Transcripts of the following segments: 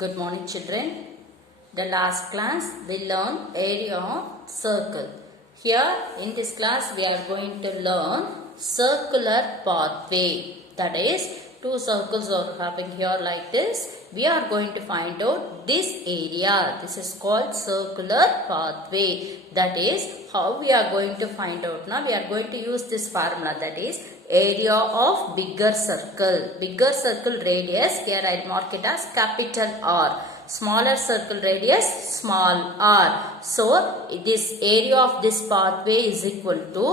Good morning children. The last class we learned area of circle. Here in this class we are going to learn circular pathway. That is, two circles are having here like this. We are going to find out this area. This is called circular pathway. That is how we are going to find out. Now we are going to use this formula, that is area of bigger circle. Bigger circle radius, here I mark it as capital R. Smaller circle radius, small r. So this area of this pathway is equal to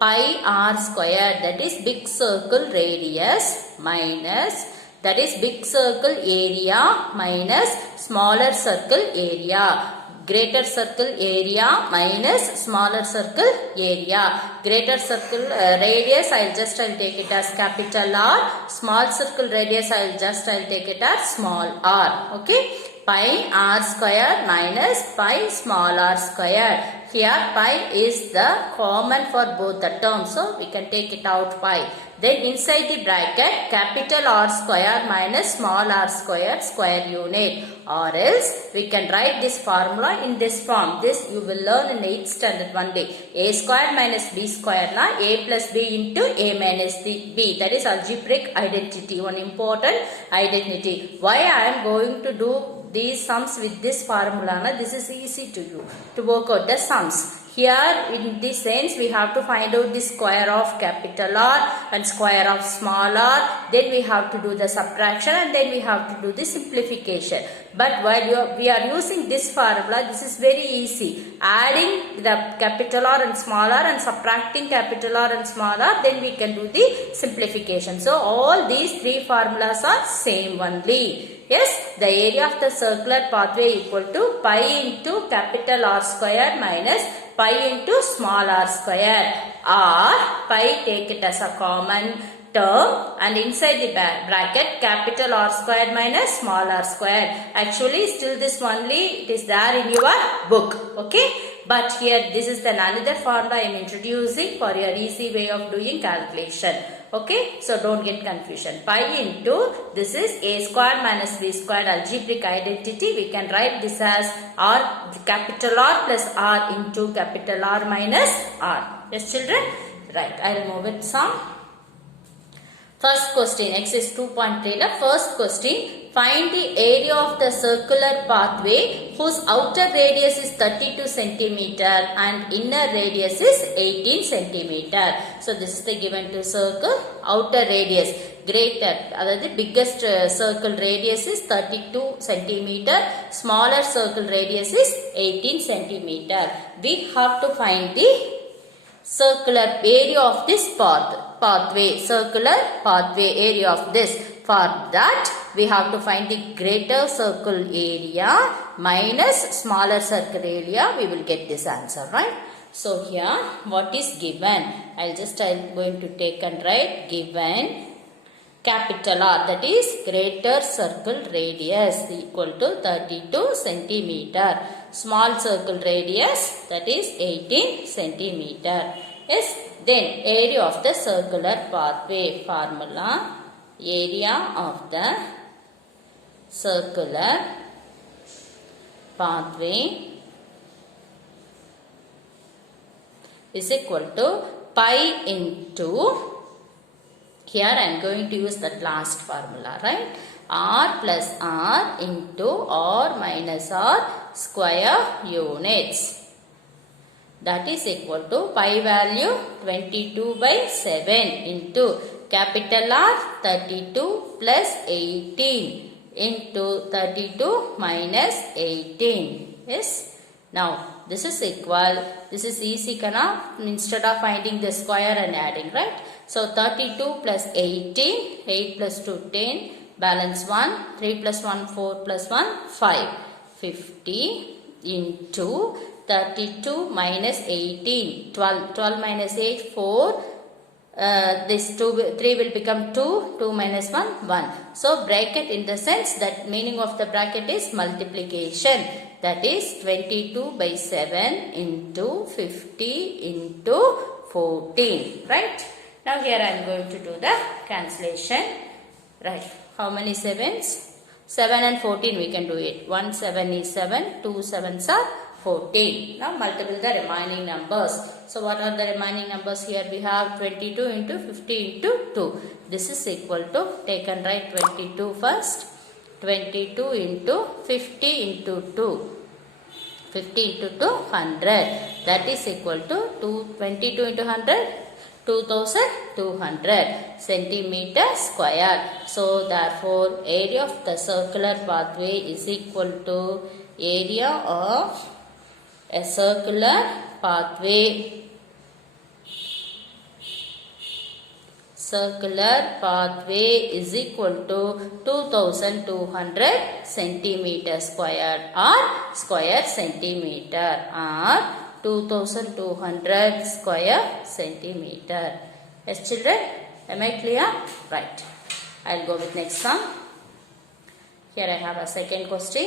pi r square, that is big circle radius minus, that is big circle area minus smaller circle area. Greater circle area minus smaller circle area. Greater circle radius I'll take it as capital R. Small circle radius I'll take it as small r. Okay. Pi r square minus pi small r square. Here pi is the common for both the terms, so we can take it out pi. Then inside the bracket capital R square minus small r square square unit, or else we can write this formula in this form. This you will learn in 8th standard one day. A square minus b square na a plus b into a minus b. That is algebraic identity, one important identity. Why I am going to do these sums with this formula? Na, this is easy to you to work out the sums. Here in this sense we have to find out the square of capital R and square of small r. Then we have to do the subtraction and then we have to do the simplification. But while we are using this formula, this is very easy. Adding the capital R and small r and subtracting capital R and small r, then we can do the simplification. So all these three formulas are same only. Yes, the area of the circular pathway equal to pi into capital R square minus pi into small r square. R, pi take it as a common term, and inside the bracket capital R square minus small r square. Actually still this only it is there in your book. Okay. But here this is another formula I am introducing for your easy way of doing calculation. Okay, so don't get confusion. Pi into, this is a square minus b square algebraic identity. We can write this as r, capital R plus r into capital R minus r. Yes children? Right, I will move it some. First question, exercise 2.3. First question, find the area of the circular pathway whose outer radius is 32 centimeter and inner radius is 18 centimeter. So this is the given to circle. Outer radius, greater, the biggest circle radius is 32 centimeter. Smaller circle radius is 18 centimeter. We have to find the circular area of this pathway, circular pathway area of this. For that we have to find the greater circle area minus smaller circle area. We will get this answer, right? So here what is given? I'm going to take and write given capital R, that is greater circle radius equal to 32 centimeter. Small circle radius, that is 18 centimeter. Yes, then area of the circular pathway formula, area of the circular pathway is equal to pi into, here I am going to use that last formula, right? R plus R into R minus R square units. That is equal to pi value 22 by 7 into capital R 32 plus 18 into 32 minus 18. Yes. Now this is equal, this is easy kana, instead of finding the square and adding, right? So 32 plus 18, 8 plus 2 10, balance 1, 3 plus 1 4 plus 1 5, 50 into 32 minus 18, 12, 12 minus 8 4, this 2, 3 will become 2, 2 minus 1 1. So bracket, in the sense that meaning of the bracket is multiplication. That is 22 by 7 into 50 into 14, right? Now here I am going to do the cancellation. Right, how many 7s? 7 and 14 we can do it. 1 7 is 7, 2 7s are 14. Now multiply the remaining numbers. So what are the remaining numbers here? We have 22 into 50 into 2. This is equal to, take and write 22 first. 22 into 50 into 2. 50 into 2, 100. That is equal to 22 into 100, 2200 centimeter square. So therefore area of the circular pathway is equal to area of a circular pathway. Circular pathway is equal to 2200 centimeter square or square centimeter or 2200 square centimeter. Yes children, am I clear? Right. I'll go with next one. Here I have a second question.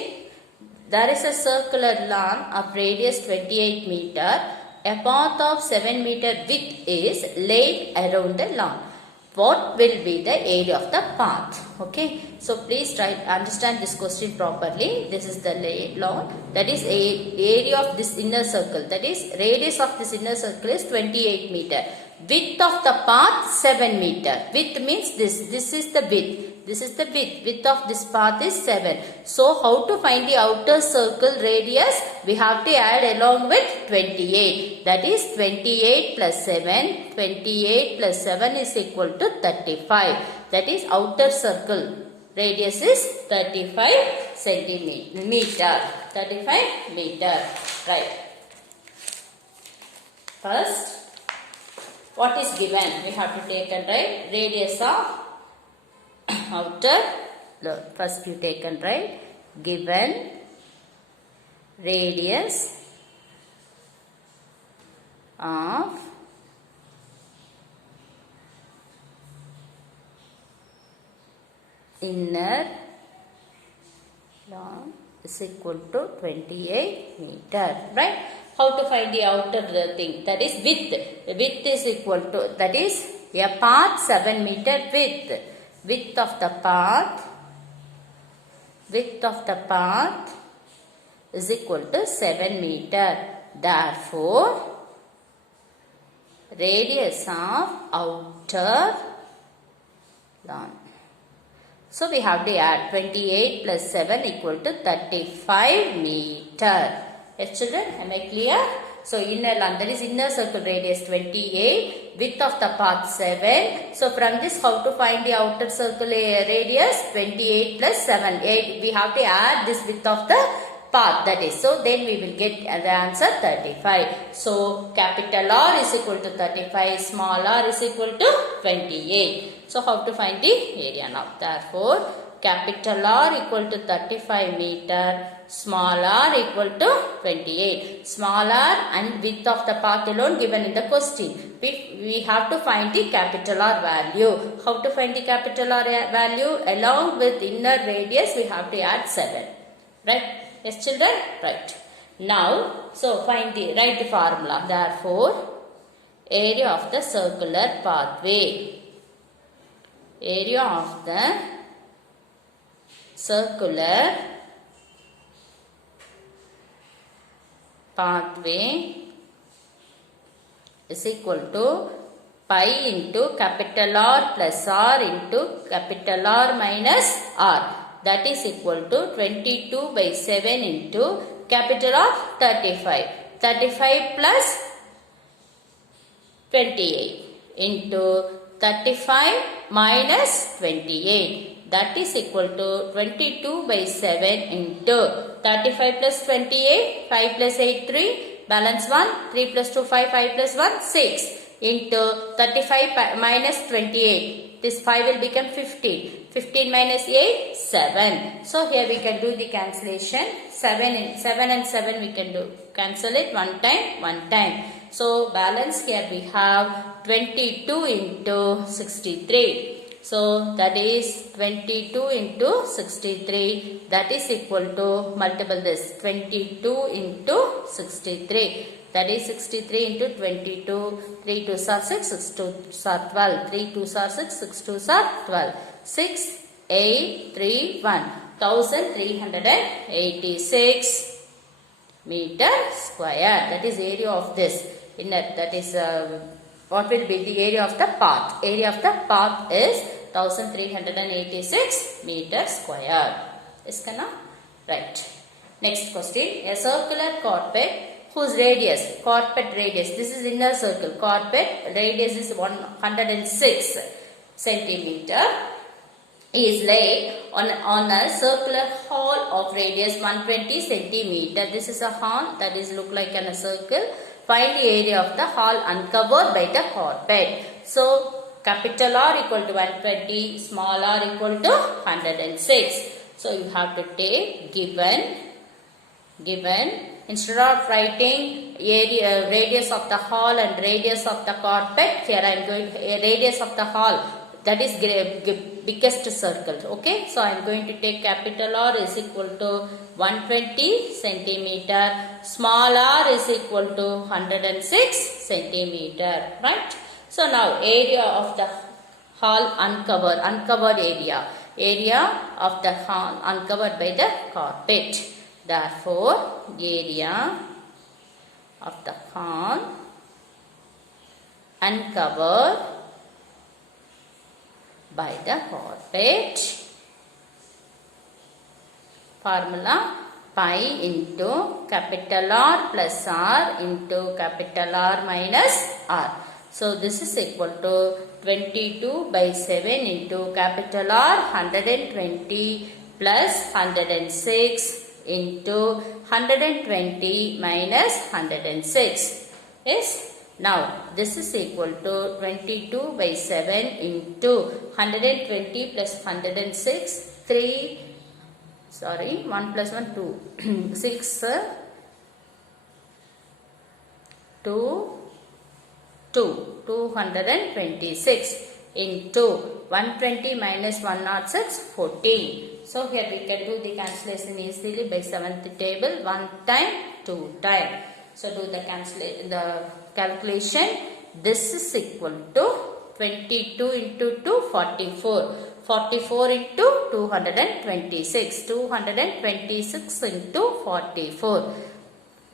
There is a circular lawn of radius 28 meter. A path of 7 meter width is laid around the lawn. What will be the area of the path? Okay, so please try to understand this question properly. This is the lawn, that is area of this inner circle, that is radius of this inner circle is 28 meter. Width of the path 7 meter. Width means this is the width. This is the width. Width of this path is 7. So how to find the outer circle radius? We have to add along with 28. That is 28 plus 7. 28 plus 7 is equal to 35. That is outer circle radius is 35 centimeter. 35 meter. Right. First, what is given? We have to take and write radius of outer. First you take and write given radius of inner lawn is equal to 28 meter. Right? How to find the outer thing? That is width. The width is equal to, that is a path 7 meter width. Width of the path is equal to 7 meter. Therefore, radius of outer lawn. So we have to add 28 plus 7 equal to 35 meter. Yes children, am I clear? So inner lawn, that is inner circle radius 28, width of the path 7. So from this how to find the outer circle radius? 28 plus 7. 8. We have to add this width of the path, that is. So then we will get the answer 35. So capital R is equal to 35, small r is equal to 28. So how to find the area now? Therefore capital R equal to 35 meter, small r equal to 28. Small r and width of the path alone given in the question. We have to find the capital R value. How to find the capital R value? Along with inner radius we have to add 7. Right? Yes children? Right. Now, so write the formula. Therefore, area of the circular pathway. Area of the circular pathway is equal to pi into capital R plus R into capital R minus R. That is equal to 22 by 7 into capital R 35. 35 plus 28 into 35 minus 28. That is equal to 22 by 7 into 35 plus 28, 5 plus 8, 3, balance 1, 3 plus 2, 5, 5 plus 1, 6 into 35 minus 28. This 5 will become 15. 15 minus 8, 7. So here we can do the cancellation. 7 and 7 we can do. Cancel it one time. So balance here we have 22 into 63. So that is 22 into 63. That is equal to, multiple this, 22 into 63. That is 63 into 22. 3 2s are 6, 6 2s are 12. 3 2s are 6, 6 2s are 12. 6, 8, 3, 1. 1386 meter square. That is area of this inner. That is what will be the area of the path. Area of the path is 1386 meter square. Is kana? Right. Next question. A circular carpet whose radius, carpet radius, this is inner circle, carpet radius is 106 centimeter, is laid on a circular hall of radius 120 centimeter. This is a hall that is look like a circle. Find the area of the hall uncovered by the carpet. So, capital R equal to 120, small r equal to 106. So, you have to take given, instead of writing area, radius of the hall and radius of the carpet, here I am going radius of the hall, that is biggest circle. Okay, so I am going to take capital R is equal to 120 centimeter, small r is equal to 106 centimeter, right? So now area of the hall uncovered area of the hall uncovered by the carpet. Therefore, area of the hall uncovered by the carpet. Formula pi into capital R plus R into capital R minus R. So, this is equal to 22 by 7 into capital R 120 plus 106 into 120 minus 106 is now this is equal to 22 by 7 into 120 plus 106 1 plus 1 2 6 226 into 120 minus 106 14. So here we can do the cancellation easily by 7th table, 1 time, 2 time. So do the calculation. This is equal to 22 into 2, 44. 44 into 226. 226 into 44.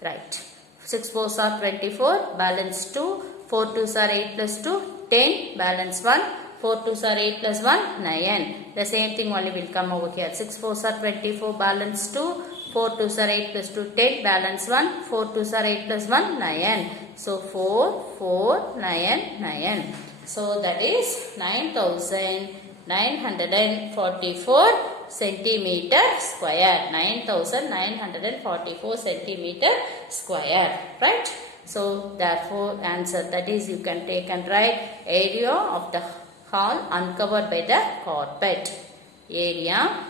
Right. 6 4s are 24. Balance 2. 4 2s are 8 plus 2. 10. Balance 1. 4 2s are 8 plus 1, 9. The same thing only will come over here. 6 4s are 24, balance 2. 4 2s are 8 plus 2, 10, balance 1. 4 2s are 8 plus 1, 9. So, 4, 4, 9, 9. So, that is 9,944 centimeter square. 9,944 centimeter square. Right? So, therefore, answer that is you can take and write area of the hall uncovered by the carpet. Area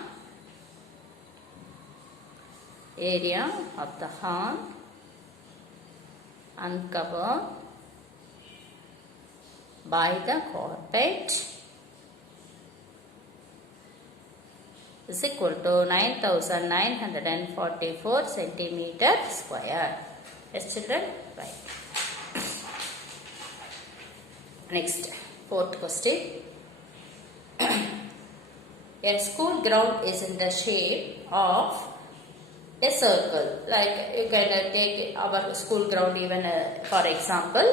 of the hall uncovered by the carpet is equal to 9,944 centimeter square. Yes, children? Right. Next. Fourth question. A school ground is in the shape of a circle. Like you can take our school ground even for example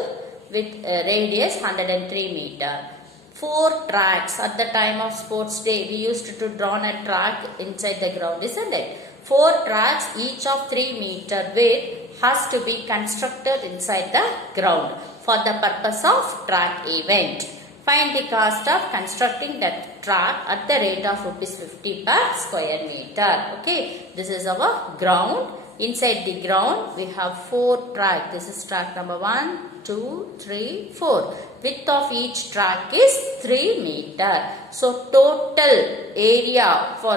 with a radius 103 meter. 4 tracks at the time of sports day. We used to draw a track inside the ground, isn't it? 4 tracks each of 3 meter width has to be constructed inside the ground for the purpose of track event. Find the cost of constructing that track at the rate of ₹50 per square meter. Okay, this is our ground. Inside the ground, we have 4 tracks. This is track number 1, 2, 3, 4. Width of each track is 3 meter. So, total area for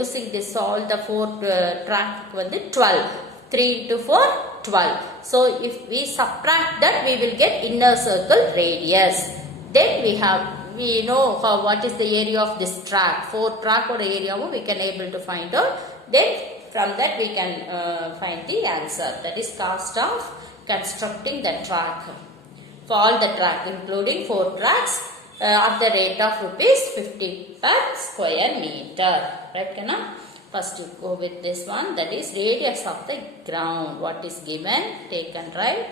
using this all the 4 track was 12. 3 into 4, 12. So, if we subtract that, we will get inner circle radius. Then we know what is the area of this track. 4 track or area we can able to find out. Then from that we can find the answer. That is cost of constructing the track. For all the track including 4 tracks at the rate of ₹50 per square meter. Right, Kana? First you go with this one, that is radius of the ground. What is given? Take and write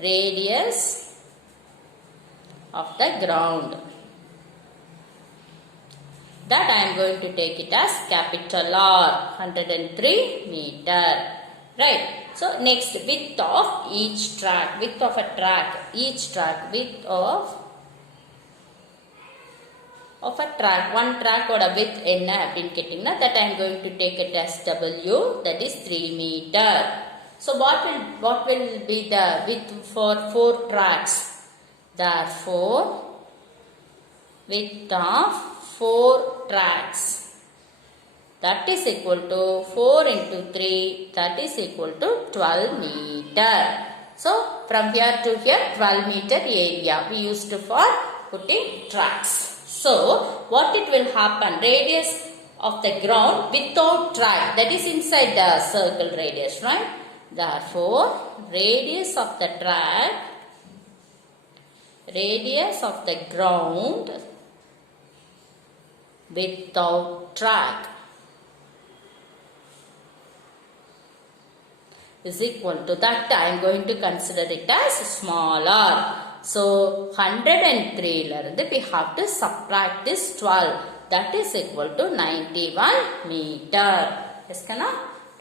radius of the ground. That I am going to take it as capital R, 103 meter. Right. So next, width of each track. Width of a track. Each track. Width of a track. One track or a width enna appdin kettingna, that I am going to take it as W, that is 3 meter. So what will be the width for 4 tracks? Therefore, width of 4 tracks, that is equal to 4 into 3, that is equal to 12 meter. So from here to here 12 meter area we used for putting tracks. So what it will happen, radius of the ground without track, that is inside the circle radius, right? Therefore radius of the track, radius of the ground without track is equal to, that I am going to consider it as small r. So 103 larundu we have to subtract this 12, that is equal to 91 meter. Yes, kana?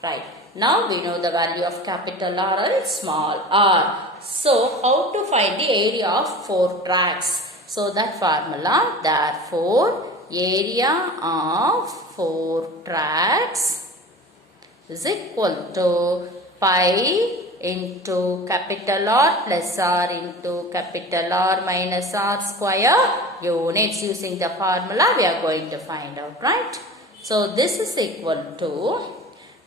Right. Now we know the value of capital R and small r. So how to find the area of 4 tracks? So that formula, therefore area of 4 tracks is equal to pi into capital R plus R into capital R minus R square units. Using the formula we are going to find out, right? So this is equal to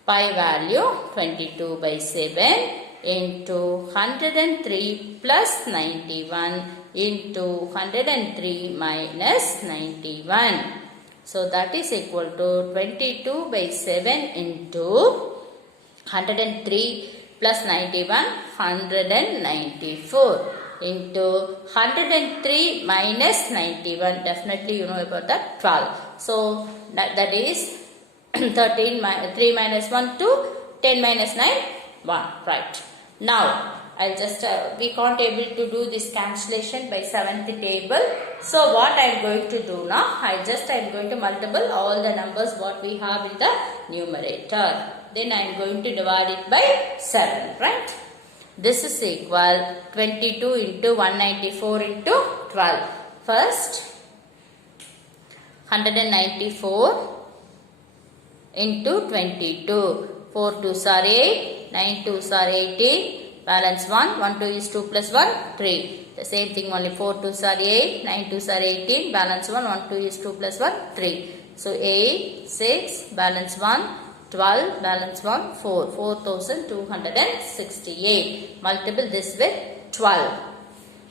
pi value 22 by 7 into 103 plus 91 into 103 minus 91. So that is equal to 22 by 7 into 103 plus 91, 194 into 103 minus 91, definitely you know about that, 12. So that is 13, 3 minus 1, 2, 10 minus 9, 1, right. Now I'll just, we can't able to do this cancellation by 7th table. So what I am going to do now, I am going to multiple all the numbers what we have in the numerator. Then I am going to divide it by 7, right? This is equal 22 into 194 into 12. First, 194 into 22. 4 2s are 8, 9 2s are 18. Balance 1, 1 2 is 2 plus 1, 3. The same thing only, 4 2s are 8, 9 2s are 18. Balance 1, 1 2 is 2 plus 1, 3. So 8, 6, balance 1, 12, balance 1, 4. 4268. Multiple this with 12.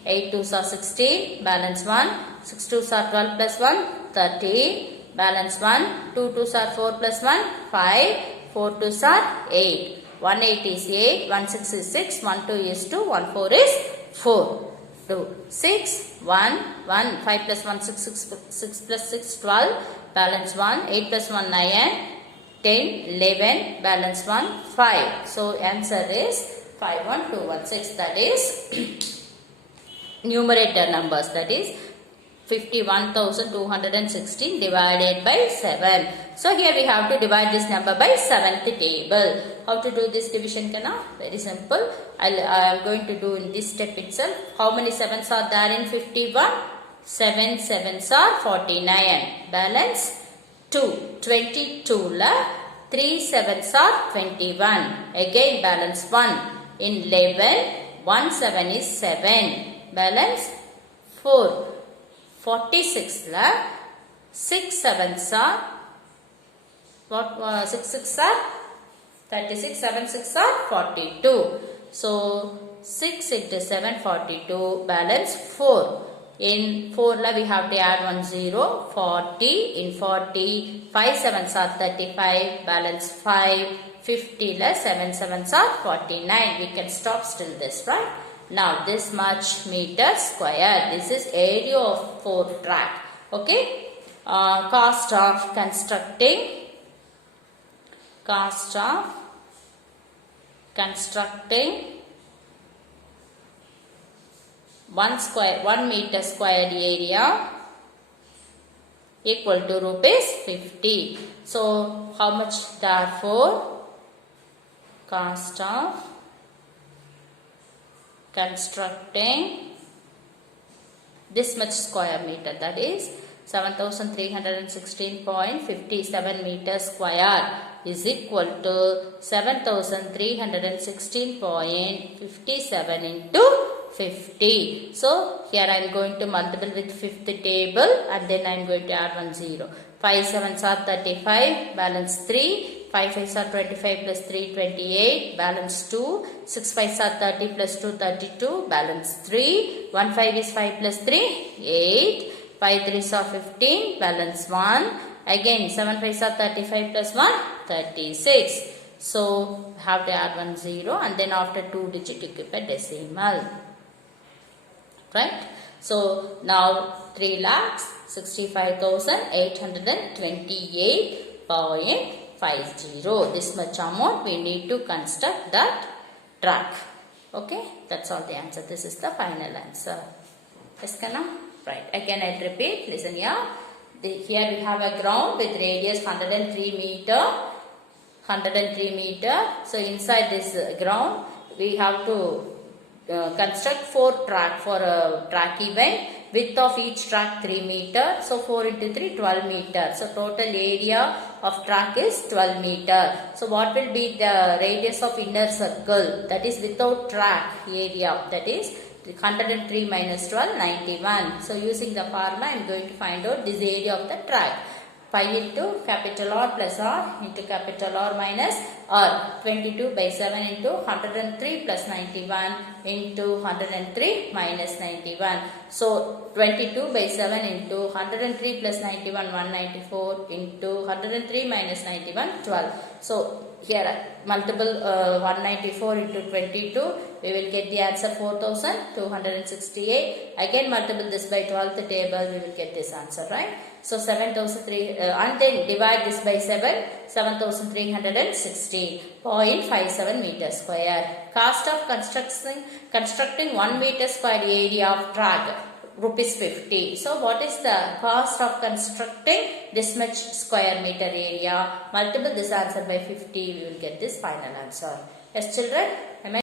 8 2s are 16, balance 1. 6 2s are 12 plus 1, 13. Balance 1, 2 2s are 4 plus 1, 5. 4 2s are 8. 1 8 is 8, 1 6 is 6, 1 2 is 2, 1 4 is 4. 2, 6, 1, 1, 5 plus 1, 6, 6 plus 6, 12. Balance 1, 8 plus 1, 9, 10, 11, balance 1, 5. So answer is 51216. That is numerator numbers, that is 51,216 divided by 7. So here we have to divide this number by 7th table. How to do this division, Kana? Very simple. I am going to do in this step itself. How many 7s are there in 51? 7 7s are 49. Balance 2. 22 la 3 7s are 21. Again balance 1. In 11, 1 7 is 7. Balance 4. 46 la 6 7s are 6 6 are 36, 7 6 are 42. So 6 into 7 42, balance 4. In 4 la we have to add 1 0, 40. In 40, 5 7s are 35, balance 5. 50 la 7 7s are 49. We can stop still this, right? Now this much meter square. This is area of 4 track. Okay. Cost of constructing cost of constructing 1 meter square area equal to rupees 50. So how much? Therefore, cost of constructing this much square meter, that is 7316.57 meter square is equal to 7316.57 into 50. So here I am going to multiple with fifth table and then I am going to add 1 0. 5 7s are 35, balance 3. 5 5s are 25 plus 3 28, balance 2. 6 5s are 30 plus 2 32, balance 3. 1 5 is 5 plus 3 8. 5 3s are 15, balance 1. Again 7 5s are 35 plus 1 36. So have to add 1 0 and then after 2 digit you keep a decimal. Right? So now 3,65,828.50. This much amount we need to construct that track. Okay, that's all the answer. This is the final answer. Yes, Kana? Right. Again, I'll repeat. Listen here. Here we have a ground with radius 103 meter. 103 meter. So inside this ground, we have to construct 4 track for a track event. Width of each track 3 meter. So 4 into 3 12 meter. So total area of track is 12 meter. So what will be the radius of inner circle? That is without track area. That is 103 minus 12 91. So using the formula I am going to find out this area of the track. Pi into capital R plus R into capital R minus R. 22 by 7 into 103 plus 91 into 103 minus 91. So 22 by 7 into 103 plus 91 194 into 103 minus 91 12. So here multiple 194 into 22, we will get the answer 4268. Again multiple this by 12th table, we will get this answer, right? So 7,300 and then divide this by 7, 7,360.57 meter square. Cost of constructing 1 meter square area of track, rupees 50. So what is the cost of constructing this much square meter area? Multiple this answer by 50, we will get this final answer. Yes, children.